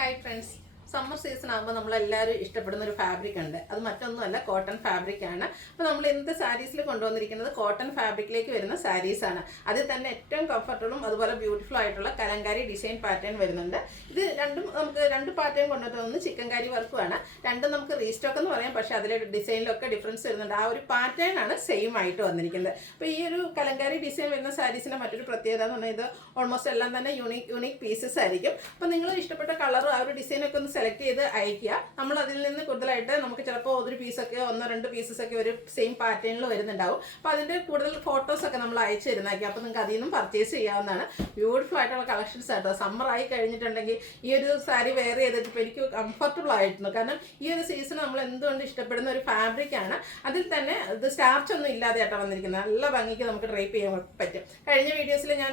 Hi friends. Summer season ആകുമ്പോൾ നമ്മളെല്ലാവരും ഇഷ്ടപ്പെടുന്ന ഒരു ഫാബ്രിക് ഉണ്ട്. അത് മറ്റൊന്നുമല്ല, കോട്ടൺ ഫാബ്രിക് ആണ്. അപ്പോൾ നമ്മൾ ഇന്നത്തെ സാരീസിൽ കൊണ്ടുവന്നിരിക്കുന്നത് കോട്ടൺ ഫാബ്രിക്കിലേക്ക് വരുന്ന സാരീസ് ആണ്. അതിൽ തന്നെ ഏറ്റവും കംഫർട്ടബിളും അതുപോലെ ബ്യൂട്ടിഫുൾ ആയിട്ടുള്ള കലങ്കാരി ഡിസൈൻ പാറ്റേൺ വരുന്നുണ്ട്. ഇത് രണ്ടും നമുക്ക് രണ്ട് പാറ്റേൺ കൊണ്ടുവരുന്നത് ചിക്കൻകാരി വർക്കുമാണ്. രണ്ടും നമുക്ക് റീസ്റ്റോക്ക് എന്ന് പറയാം, പക്ഷേ അതിലെ ഡിസൈനിലൊക്കെ ഡിഫറൻസ് വരുന്നുണ്ട്. ആ ഒരു പാറ്റേൺ ആണ് സെയിം ആയിട്ട് വന്നിരിക്കുന്നത്. അപ്പോൾ ഈ ഒരു കലങ്കാരി ഡിസൈൻ വരുന്ന സാരീസിൻ്റെ മറ്റൊരു പ്രത്യേകത എന്ന് പറഞ്ഞാൽ ഇത് ഓൾമോസ്റ്റ് എല്ലാം തന്നെ യൂണിക് പീസസ് ആയിരിക്കും. അപ്പോൾ നിങ്ങൾ ഇഷ്ടപ്പെട്ട കളറും ആ ഒരു ഡിസൈനൊക്കെ ഒന്ന് സെലക്ട് ചെയ്ത് അയക്കുക. നമ്മൾ അതിൽ നിന്ന് കൂടുതലായിട്ട് നമുക്ക് ചിലപ്പോൾ ഒരു പീസൊക്കെ ഒന്നോ രണ്ട് പീസസൊക്കെ ഒരു സെയിം പാറ്റേണിൽ വരുന്നുണ്ടാവും. അപ്പോൾ അതിൻ്റെ കൂടുതൽ ഫോട്ടോസൊക്കെ നമ്മൾ അയച്ചു തരുന്നതായിരിക്കും. അപ്പോൾ നിങ്ങൾക്ക് അതിൽ നിന്നും പർച്ചേസ് ചെയ്യാവുന്നതാണ്. ബ്യൂട്ടിഫുൾ ആയിട്ടുള്ള കളക്ഷൻസ് ആയിട്ടോ. സമ്മർ ആയി കഴിഞ്ഞിട്ടുണ്ടെങ്കിൽ ഈ ഒരു സാരി വെയർ ചെയ്തിട്ട് ഇപ്പോൾ എനിക്ക് കംഫർട്ടബിൾ ആയിരുന്നു. കാരണം ഈ ഒരു സീസൺ നമ്മൾ എന്തുകൊണ്ട് ഇഷ്ടപ്പെടുന്ന ഒരു ഫാബ്രിക്കാണ്. അതിൽ തന്നെ ഇത് സ്റ്റാർച്ച് ഒന്നും ഇല്ലാതെ ആയിട്ടാണ് വന്നിരിക്കുന്നത്. നല്ല ഭംഗിക്ക് നമുക്ക് ഡ്രൈപ്പ് ചെയ്യാൻ പറ്റും. കഴിഞ്ഞ വീഡിയോസിൽ ഞാൻ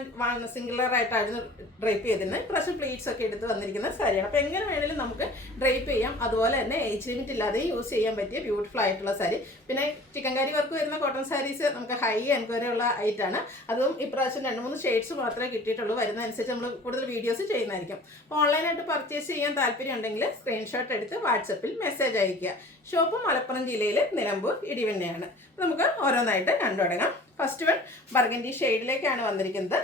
സിംഗിളറായിട്ടായിരുന്നു ഡ്രൈപ്പ് ചെയ്തിരുന്നത്. ഇപ്രാവശ്യം പ്ലീറ്റ്സ് ഒക്കെ എടുത്ത് വന്നിരിക്കുന്ന സാരിയാണ്. അപ്പോൾ എങ്ങനെ വേണമെങ്കിലും നമുക്ക് ഡ്രൈപ്പ് ചെയ്യാം. അതുപോലെ തന്നെ ഏജ് ലിമിറ്റ് ഇല്ലാതെ യൂസ് ചെയ്യാൻ പറ്റിയ ബ്യൂട്ടിഫുൾ ആയിട്ടുള്ള സാരി. പിന്നെ ചിക്കൻകാരി വർക്ക് വരുന്ന കോട്ടൺ സാരീസ് നമുക്ക് ഹൈ എൻക്വയറി ഉള്ള ഐറ്റാണ്. അതും ഇപ്രാവശ്യം 2-3 ഷെയ്ഡ്സ് മാത്രമേ കിട്ടിയിട്ടുള്ളൂ. വരുന്നതനുസരിച്ച് നമ്മൾ കൂടുതൽ വീഡിയോസ് ചെയ്യുന്നതായിരിക്കും. അപ്പോൾ ഓൺലൈനായിട്ട് പർച്ചേസ് ചെയ്യാൻ താല്പര്യം ഉണ്ടെങ്കിൽ സ്ക്രീൻഷോട്ട് എടുത്ത് വാട്സപ്പിൽ മെസ്സേജ് അയയ്ക്കുക. ഷോപ്പ് മലപ്പുറം ജില്ലയിൽ നിലമ്പൂർ ഇടിവണ്ണയാണ്. നമുക്ക് ഓരോന്നായിട്ട് കണ്ടു തുടങ്ങാം. ഫസ്റ്റ് വൺ ബർഗൻഡി ഷെയ്ഡിലേക്കാണ് വന്നിരിക്കുന്നത്.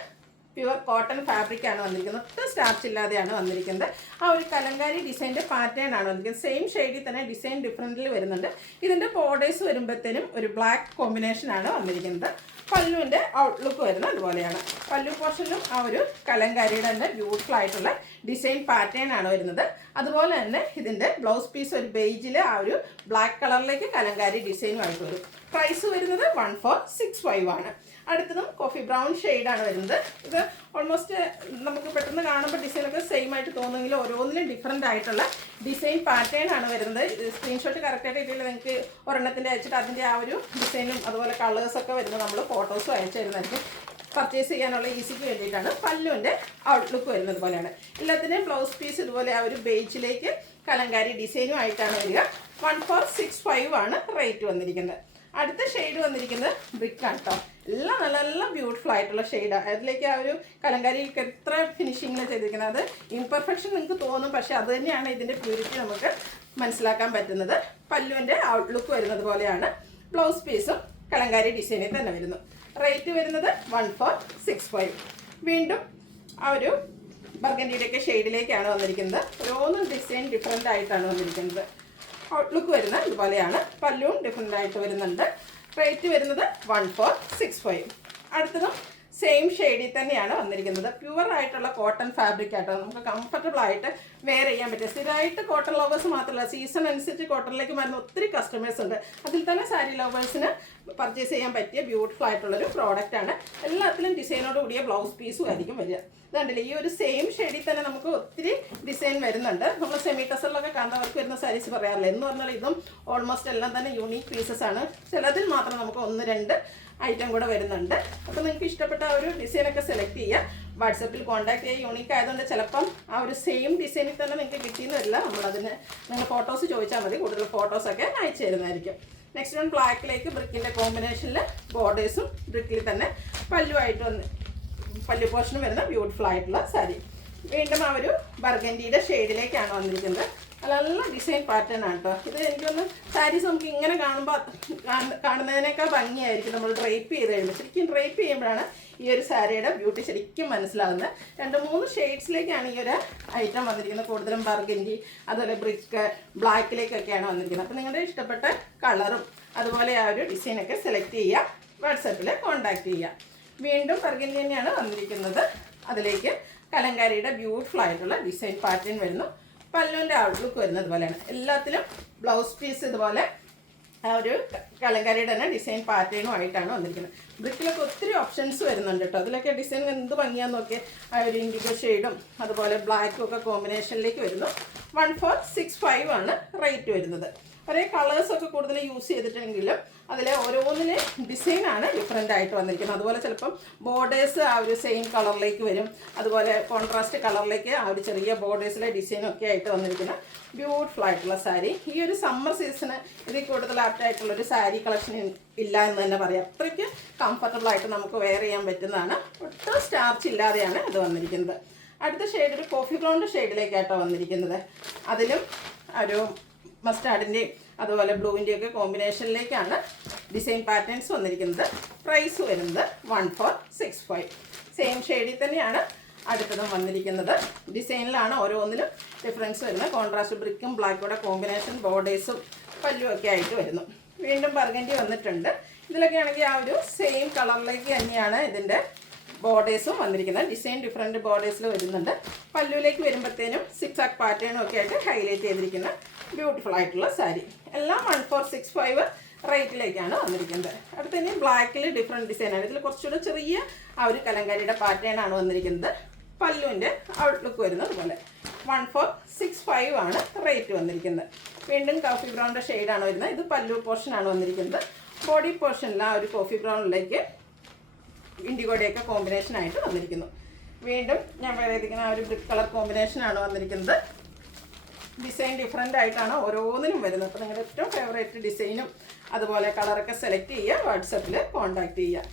പ്യുവർ കോട്ടൺ ഫാബ്രിക് ആണ് വന്നിരിക്കുന്നത്. ഒട്ടും സ്റ്റാർച്ച് ഇല്ലാതെയാണ് വന്നിരിക്കുന്നത്. ആ ഒരു കലങ്കാരി ഡിസൈൻ്റെ പാറ്റേൺ ആണ് വന്നിരിക്കുന്നത്. സെയിം ഷെയ്ഡിൽ തന്നെ ഡിസൈൻ ഡിഫറൻറ്റിൽ വരുന്നുണ്ട്. ഇതിൻ്റെ ബോർഡേഴ്സ് വരുമ്പോഴത്തേനും ഒരു ബ്ലാക്ക് കോമ്പിനേഷനാണ് വന്നിരിക്കുന്നത്. പല്ലുവിൻ്റെ ഔട്ട്ലുക്ക് വരുന്നത് അതുപോലെയാണ്. പല്ലു പോർഷനിലും ആ ഒരു കലങ്കാരിയുടെ തന്നെ ബ്യൂട്ടിഫുൾ ആയിട്ടുള്ള ഡിസൈൻ പാറ്റേൺ ആണ് വരുന്നത്. അതുപോലെ തന്നെ ഇതിൻ്റെ ബ്ലൗസ് പീസ് ഒരു ബേജിൽ ആ ഒരു ബ്ലാക്ക് കളറിലേക്ക് കലങ്കാരി ഡിസൈനുമായിട്ട് വരും. പ്രൈസ് വരുന്നത് 1465 ആണ്. അടുത്തതും കോഫി ബ്രൗൺ ഷെയ്ഡാണ് വരുന്നത്. ഇത് ഓൾമോസ്റ്റ് നമുക്ക് പെട്ടെന്ന് കാണുമ്പോൾ ഡിസൈനൊക്കെ സെയിം ആയിട്ട് തോന്നുമെങ്കിലും ഓരോന്നിലും ഡിഫറെൻ്റ് ആയിട്ടുള്ള ഡിസൈൻ പാറ്റേൺ ആണ് വരുന്നത്. സ്ക്രീൻഷോട്ട് കറക്റ്റായിട്ട് കിട്ടിയില്ല നിങ്ങൾക്ക് ഒരെണ്ണത്തിൻ്റെ അയച്ചിട്ട് അതിൻ്റെ ആ ഒരു ഡിസൈനും അതുപോലെ കളേഴ്സൊക്കെ വരുന്നത് നമ്മൾ ഫോട്ടോസും അയച്ചു തരുന്നതായിരിക്കും. പർച്ചേസ് ചെയ്യാനുള്ള ഈസിക്ക് വേണ്ടിയിട്ടാണ്. പല്ലുവിൻ്റെ ഔട്ട്ലുക്ക് വരുന്നത് പോലെയാണ്. എല്ലാത്തിൻ്റെയും ബ്ലൗസ് പീസ് ഇതുപോലെ ആ ഒരു ബേജിലേക്ക് കലങ്കാരി ഡിസൈനും ആയിട്ടാണ് വരിക. 1465 ആണ് റേറ്റ് വന്നിരിക്കുന്നത്. അടുത്ത ഷെയ്ഡ് വന്നിരിക്കുന്നത് ബ്രിക്കാണ് കേട്ടോ. എല്ലാം നല്ല നല്ല ബ്യൂട്ടിഫുൾ ആയിട്ടുള്ള ഷെയ്ഡാണ്. അതിലേക്ക് ആ ഒരു കലങ്കാരിക്ക് എത്ര ഫിനിഷിങ്ങിൽ ചെയ്തിരിക്കുന്നത്. അത് ഇംപെർഫെക്ഷൻ നിങ്ങൾക്ക് തോന്നും, പക്ഷേ അത് തന്നെയാണ് ഇതിൻ്റെ പ്യൂരിറ്റി നമുക്ക് മനസ്സിലാക്കാൻ പറ്റുന്നത്. പല്ലുവിൻ്റെ ഔട്ട്ലുക്ക് വരുന്നത് പോലെയാണ്. ബ്ലൗസ് പീസും കലങ്കാരി ഡിസൈനിൽ തന്നെ വരുന്നു. റേറ്റ് വരുന്നത് 1465. വീണ്ടും ആ ഒരു ബർഗൻഡിയുടെയൊക്കെ ഷെയ്ഡിലേക്കാണ് വന്നിരിക്കുന്നത്. ഓരോന്നും ഡിസൈൻ ഡിഫറെൻ്റ് ആയിട്ടാണ് വന്നിരിക്കുന്നത്. ഔട്ട്ലുക്ക് വരുന്നത് ഇതുപോലെയാണ്. പല്ലുവും ഡിഫറെൻ്റ് ആയിട്ട് വരുന്നുണ്ട്. റേറ്റ് വരുന്നത് 1465. അടുത്തതും സെയിം ഷെയ്ഡിൽ തന്നെയാണ് വന്നിരിക്കുന്നത്. പ്യുവർ ആയിട്ടുള്ള കോട്ടൺ ഫാബ്രിക് ആയിട്ടോ. നമുക്ക് കംഫർട്ടബിൾ ആയിട്ട് വെയർ ചെയ്യാൻ പറ്റും. സ്ഥിരമായിട്ട് കോട്ടൺ ലവേഴ്സ് മാത്രമല്ല, സീസൺ അനുസരിച്ച് കോട്ടണിലേക്ക് വരുന്ന ഒത്തിരി കസ്റ്റമേഴ്സ് ഉണ്ട്. അതിൽ തന്നെ സാരി ലവേഴ്സിന് പർച്ചേസ് ചെയ്യാൻ പറ്റിയ ബ്യൂട്ടിഫുൾ ആയിട്ടുള്ളൊരു പ്രോഡക്റ്റാണ്. എല്ലാത്തിലും ഡിസൈനോട് കൂടിയ ബ്ലൗസ് പീസും ആയിരിക്കും വരിക. ഇതുണ്ടല്ലേ, ഈ ഒരു സെയിം ഷെയ്ഡിൽ തന്നെ നമുക്ക് ഒത്തിരി ഡിസൈൻ വരുന്നുണ്ട്. നമ്മൾ സെമി ടസറിലൊക്കെ കണ്ടവർക്ക് വരുന്ന സാരീസ് പറയാറില്ല. എന്ന് പറഞ്ഞാൽ ഇതും ഓൾമോസ്റ്റ് എല്ലാം തന്നെ യൂണീക്ക് പീസസ് ആണ്. ചിലതിൽ മാത്രം നമുക്ക് 1-2 ഐറ്റം കൂടെ വരുന്നുണ്ട്. അപ്പോൾ നിങ്ങൾക്ക് ഇഷ്ടപ്പെട്ട ഒരു ഡിസൈനൊക്കെ സെലക്ട് ചെയ്യുക. വാട്സപ്പിൽ കോൺടാക്ട് ചെയ്യുക. യൂണീക്ക് ആയതുകൊണ്ട് ചിലപ്പം ആ ഒരു സെയിം ഡിസൈനിൽ തന്നെ നിങ്ങൾക്ക് കിട്ടിയെന്ന് വരില്ല. നമ്മളതിന് നിങ്ങൾ ഫോട്ടോസ് ചോദിച്ചാൽ മതി. കൂടുതൽ ഫോട്ടോസൊക്കെ അയച്ചു തരുന്നതായിരിക്കും. നെക്സ്റ്റ് വൺ ബ്ലാക്കിലേക്ക് ബ്രിക്കിൻ്റെ കോമ്പിനേഷനിൽ ബോർഡേഴ്സും ബ്രിക്കിൽ തന്നെ പല്ലുമായിട്ട് പല്ലു പോർഷനും വരുന്ന ബ്യൂട്ടിഫുൾ ആയിട്ടുള്ള സാരി. വീണ്ടും ആ ഒരു ബർഗൻഡിയുടെ ഷെയ്ഡിലേക്കാണ് വന്നിരിക്കുന്നത്. നല്ല ഡിസൈൻ പാറ്റേൺ ആണ് കേട്ടോ. ഇത് എനിക്കൊന്ന് സാരീസ് നമുക്ക് ഇങ്ങനെ കാണുമ്പോൾ കാണുന്നതിനേക്കാൾ ഭംഗിയായിരിക്കും നമ്മൾ ഡ്രൈപ്പ് ചെയ്ത് കഴിയുമ്പോൾ. ശരിക്കും ഡ്രൈപ്പ് ചെയ്യുമ്പോഴാണ് ഈ ഒരു സാരിയുടെ ബ്യൂട്ടി ശരിക്കും മനസ്സിലാകുന്നത്. 2-3 ഷെയ്ഡ്സിലേക്കാണ് ഈ ഒരു ഐറ്റം വന്നിരിക്കുന്നത്. കൂടുതലും ബർഗൻഡി അതുപോലെ ബ്രിക്ക് ബ്ലാക്കിലേക്കൊക്കെയാണ് വന്നിരിക്കുന്നത്. അപ്പോൾ നിങ്ങളുടെ ഇഷ്ടപ്പെട്ട കളറും അതുപോലെ ആ ഒരു ഡിസൈനൊക്കെ സെലക്ട് ചെയ്യുക. വാട്സാപ്പിൽ കോൺടാക്ട് ചെയ്യുക. വീണ്ടും ബർഗൻഡി തന്നെയാണ് വന്നിരിക്കുന്നത്. അതിലേക്ക് കലങ്കാരിയുടെ ബ്യൂട്ടിഫുൾ ആയിട്ടുള്ള ഡിസൈൻ പാറ്റേൺ വരുന്നു. പല്ലുവിൻ്റെ ഔട്ട്ലുക്ക് വരുന്നത് പോലെയാണ്. എല്ലാത്തിലും ബ്ലൗസ് പീസ് ഇതുപോലെ ആ ഒരു കലങ്കാരിയുടെ തന്നെ ഡിസൈൻ പാറ്റേണും ആയിട്ടാണ് വന്നിരിക്കുന്നത്. ബ്രിക്കിലൊക്കെ ഒത്തിരി ഓപ്ഷൻസ് വരുന്നുണ്ട് കേട്ടോ. അതിലൊക്കെ ഡിസൈൻ എന്ത് ഭംഗിയാന്ന് നോക്കിയാൽ ആ ഒരു ഇൻഡിഗോ ഷെയ്ഡും അതുപോലെ ബ്ലാക്കും ഒക്കെ കോമ്പിനേഷനിലേക്ക് വരുന്നു. 1465 ആണ് റേറ്റ് വരുന്നത്. ഒരേ കളേഴ്സൊക്കെ കൂടുതൽ യൂസ് ചെയ്തിട്ടുണ്ടെങ്കിലും അതിലെ ഓരോന്നിലെ ഡിസൈനാണ് ഡിഫറെൻ്റ് ആയിട്ട് വന്നിരിക്കുന്നത്. അതുപോലെ ചിലപ്പം ബോർഡേഴ്സ് ആ ഒരു സെയിം കളറിലേക്ക് വരും. അതുപോലെ കോൺട്രാസ്റ്റ് കളറിലേക്ക് ആ ഒരു ചെറിയ ബോർഡേഴ്സിലെ ഡിസൈനൊക്കെ ആയിട്ട് വന്നിരിക്കുന്ന ബ്യൂട്ടിഫുൾ ആയിട്ടുള്ള സാരി. ഈ ഒരു സമ്മർ സീസണ് ഇതിൽ കൂടുതൽ ആപ്റ്റായിട്ടുള്ളൊരു സാരി കളക്ഷൻ ഇല്ല എന്ന് തന്നെ പറയാം. അത്രയ്ക്ക് കംഫർട്ടബിൾ ആയിട്ട് നമുക്ക് വെയർ ചെയ്യാൻ പറ്റുന്നതാണ്. ഒട്ടും സ്റ്റാർച്ച് ഇല്ലാതെയാണ് ഇത് വന്നിരിക്കുന്നത്. അടുത്ത ഷെയ്ഡ് ഒരു കോഫി ബ്രൗൺ ഷെയ്ഡിലേക്കാട്ടോ വന്നിരിക്കുന്നത്. അതിലും ഒരു മസ്റ്റാർഡിൻ്റെയും അതുപോലെ ബ്ലൂവിൻ്റെയൊക്കെ കോമ്പിനേഷനിലേക്കാണ് ഡിസൈൻ പാറ്റേൺസ് വന്നിരിക്കുന്നത്. പ്രൈസ് വരുന്നത് 1465. സെയിം ഷെയ്ഡിൽ തന്നെയാണ് അടുത്തതും വന്നിരിക്കുന്നത്. ഡിസൈനിലാണ് ഓരോന്നിലും ഡിഫറൻസ് വരുന്നത്. കോൺട്രാസ്റ്റ് ബ്രിക്കും ബ്ലാക്കോടെ കോമ്പിനേഷൻ ബോർഡേഴ്സും പല്ലുമൊക്കെ ആയിട്ട് വരുന്നു. വീണ്ടും ബർഗൻഡി വന്നിട്ടുണ്ട്. ഇതിലൊക്കെ ആണെങ്കിൽ ആ ഒരു സെയിം കളറിലേക്ക് തന്നെയാണ് ഇതിൻ്റെ ബോർഡേഴ്സും വന്നിരിക്കുന്നത്. ഡിസൈൻ ഡിഫറെൻറ്റ് ബോർഡേഴ്സിൽ വരുന്നുണ്ട്. പല്ലുവിലേക്ക് വരുമ്പോഴത്തേനും സിക്സാക് പാറ്റേണും ഒക്കെ ആയിട്ട് ഹൈലൈറ്റ് ചെയ്തിരിക്കുന്ന ബ്യൂട്ടിഫുൾ ആയിട്ടുള്ള സാരി. എല്ലാം 1465 റേറ്റിലേക്കാണ് വന്നിരിക്കുന്നത്. അടുത്ത തന്നെ ബ്ലാക്കിൽ ഡിഫറെൻറ്റ് ഡിസൈനാണ്. ഇതിൽ കുറച്ചുകൂടെ ചെറിയ ആ ഒരു കലങ്കാരിയുടെ പാറ്റേണാണ് വന്നിരിക്കുന്നത്. പല്ലുവിൻ്റെ ഔട്ട്ലുക്ക് വരുന്നത് അതുപോലെ 1465 ആണ് റേറ്റ് വന്നിരിക്കുന്നത്. വീണ്ടും കോഫി ബ്രൗണിൻ്റെ ഷെയ്ഡാണ് വരുന്നത്. ഇത് പല്ലു പോർഷനാണ് വന്നിരിക്കുന്നത്. ബോഡി പോർഷനിൽ ആ ഒരു കോഫി ബ്രൗണിലേക്ക് ഇൻഡിഗോയുടെയൊക്കെ കോമ്പിനേഷനായിട്ട് വന്നിരിക്കുന്നു. വീണ്ടും ഞാൻ പറയുന്ന ആ ഒരു ബ്രിക്ക് കളർ കോമ്പിനേഷനാണ് വന്നിരിക്കുന്നത്. ഡിസൈൻ ഡിഫറെൻ്റ് ആയിട്ടാണ് ഓരോന്നിനും വരുന്നത്. അപ്പോൾ നിങ്ങളുടെ ഏറ്റവും ഫേവറേറ്റ് ഡിസൈനും അതുപോലെ കളറൊക്കെ സെലക്ട് ചെയ്യുക, വാട്സപ്പിൽ കോൺടാക്ട് ചെയ്യുക.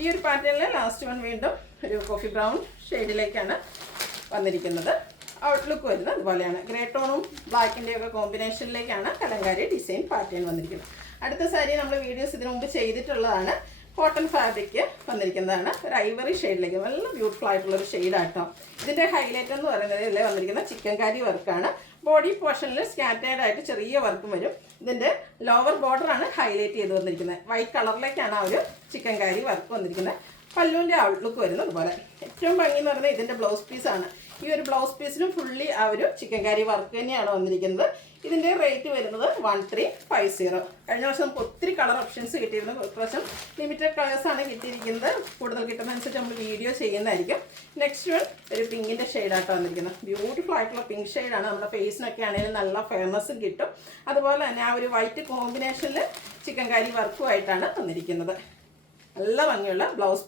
ഈ ഒരു പാറ്റേണിൽ ലാസ്റ്റ് വൺ വീണ്ടും ഒരു കോഫി ബ്രൗൺ ഷെയ്ഡിലേക്കാണ് വന്നിരിക്കുന്നത്. ഔട്ട്ലുക്ക് വരുന്നത് അതുപോലെയാണ്. ഗ്രേ ടോണും ബ്ലാക്കിൻ്റെയൊക്കെ കോമ്പിനേഷനിലേക്കാണ് കലങ്കാരി ഡിസൈൻ പാറ്റേൺ വന്നിരിക്കുന്നത്. അടുത്ത സാരി നമ്മൾ വീഡിയോസ് ഇതിനു മുമ്പ് ചെയ്തിട്ടുള്ളതാണ്. കോട്ടൺ ഫാബ്രിക് വന്നിരിക്കുന്നതാണ്. ഒരു ഐവറി ഷെയ്ഡിലേക്ക് നല്ല ബ്യൂട്ടിഫുൾ ആയിട്ടുള്ളൊരു ഷെയ്ഡാട്ടോ. ഇതിൻ്റെ ഹൈലൈറ്റ് എന്ന് പറയുന്നത് ഇതിൽ വന്നിരിക്കുന്ന ചിക്കൻ കാരി വർക്കാണ്. ബോഡി പോർഷനിൽ സ്കാറ്റേർഡ് ആയിട്ട് ചെറിയ വർക്കും വരും. ഇതിൻ്റെ ലോവർ ബോർഡറാണ് ഹൈലൈറ്റ് ചെയ്ത് വന്നിരിക്കുന്നത്. വൈറ്റ് കളറിലേക്കാണ് ആ ഒരു ചിക്കൻ കാരി വർക്ക് വന്നിരിക്കുന്നത്. പല്ലുവിൻ്റെ ഔട്ട്ലുക്ക് വരുന്നത് അതുപോലെ. ഏറ്റവും ഭംഗി എന്ന് പറയുന്നത് ഇതിൻ്റെ ബ്ലൗസ് പീസാണ്. ഈ ഒരു ബ്ലൗസ് പീസിലും ഫുള്ളി ആ ഒരു ചിക്കൻ കാരി വർക്ക് തന്നെയാണ് വന്നിരിക്കുന്നത്. ഇതിൻ്റെ റേറ്റ് വരുന്നത് 1350. കഴിഞ്ഞ വർഷം നമുക്ക് ഒത്തിരി കളർ ഓപ്ഷൻസ് കിട്ടിയിരുന്നു. പ്രാവശ്യം ലിമിറ്റഡ് കളേഴ്സാണ് കിട്ടിയിരിക്കുന്നത്. കൂടുതൽ കിട്ടുന്നതനുസരിച്ച് നമ്മൾ വീഡിയോ ചെയ്യുന്നതായിരിക്കും. നെക്സ്റ്റ് വൺ ഒരു പിങ്കിൻ്റെ ഷെയ്ഡായിട്ട് വന്നിരിക്കുന്നത്. ബ്യൂട്ടിഫുൾ ആയിട്ടുള്ള പിങ്ക് ഷെയ്ഡാണ്. നമ്മുടെ ഫേസിനൊക്കെ ആണെങ്കിലും നല്ല ഫെയർനെസ്സും കിട്ടും. അതുപോലെ തന്നെ ആ ഒരു വൈറ്റ് കോമ്പിനേഷനിൽ ചിക്കൻ കാരി വർക്കുമായിട്ടാണ് വന്നിരിക്കുന്നത്. നല്ല ഭംഗിയുള്ള ബ്ലൗസ്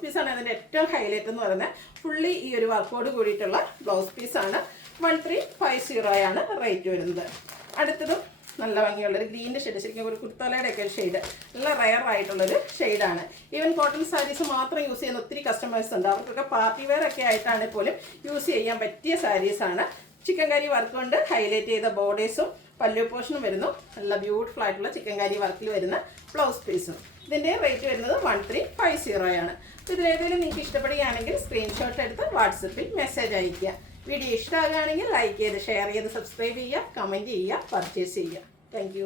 പീസാണ് അതിൻ്റെ ഏറ്റവും ഹൈലൈറ്റ് എന്ന് പറയുന്നത്. ഫുള്ളി ഈ ഒരു വർക്കോട് കൂടിയിട്ടുള്ള ബ്ലൗസ് പീസാണ്. 1350 ആണ് റേറ്റ് വരുന്നത്. അടുത്തതും നല്ല ഭംഗിയുള്ളൊരു ഗ്രീൻ്റെ ഷെയ്ഡ്, ശരിക്കും ഒരു കുർത്തലയുടെയൊക്കെ ഒരു ഷെയ്ഡ്, നല്ല റയർ ആയിട്ടുള്ളൊരു ഷെയ്ഡാണ്. ഈവൻ കോട്ടൺ സാരീസ് മാത്രം യൂസ് ചെയ്യുന്ന ഒത്തിരി കസ്റ്റമേഴ്സ് ഉണ്ട്. അവർക്കൊക്കെ പാർട്ടി വെയർ ഒക്കെ ആയിട്ടാണ് പോലും യൂസ് ചെയ്യാൻ പറ്റിയ സാരീസാണ്. ചിക്കൻ കാരി വർക്ക് കൊണ്ട് ഹൈലൈറ്റ് ചെയ്ത ബോർഡേഴ്സും പല്ലു പോർഷനും വരുന്നു. നല്ല ബ്യൂട്ടിഫുൾ ആയിട്ടുള്ള ചിക്കൻ കാരി വർക്കിൽ വരുന്ന ബ്ലൗസ് പീസും. ഇതിൻ്റെ റേറ്റ് വരുന്നത് 1350 ആണ്. ഇതിലേതെങ്കിലും നിങ്ങൾക്ക് ഇഷ്ടപ്പെടുകയാണെങ്കിൽ സ്ക്രീൻഷോട്ട് എടുത്ത് വാട്സപ്പിൽ മെസ്സേജ് അയയ്ക്കുക. വീഡിയോ ഇഷ്ടമാകുകയാണെങ്കിൽ ലൈക്ക് ചെയ്ത് ഷെയർ ചെയ്ത് സബ്സ്ക്രൈബ് ചെയ്യുക, കമൻറ്റ് ചെയ്യുക, പർച്ചേസ് ചെയ്യുക. താങ്ക്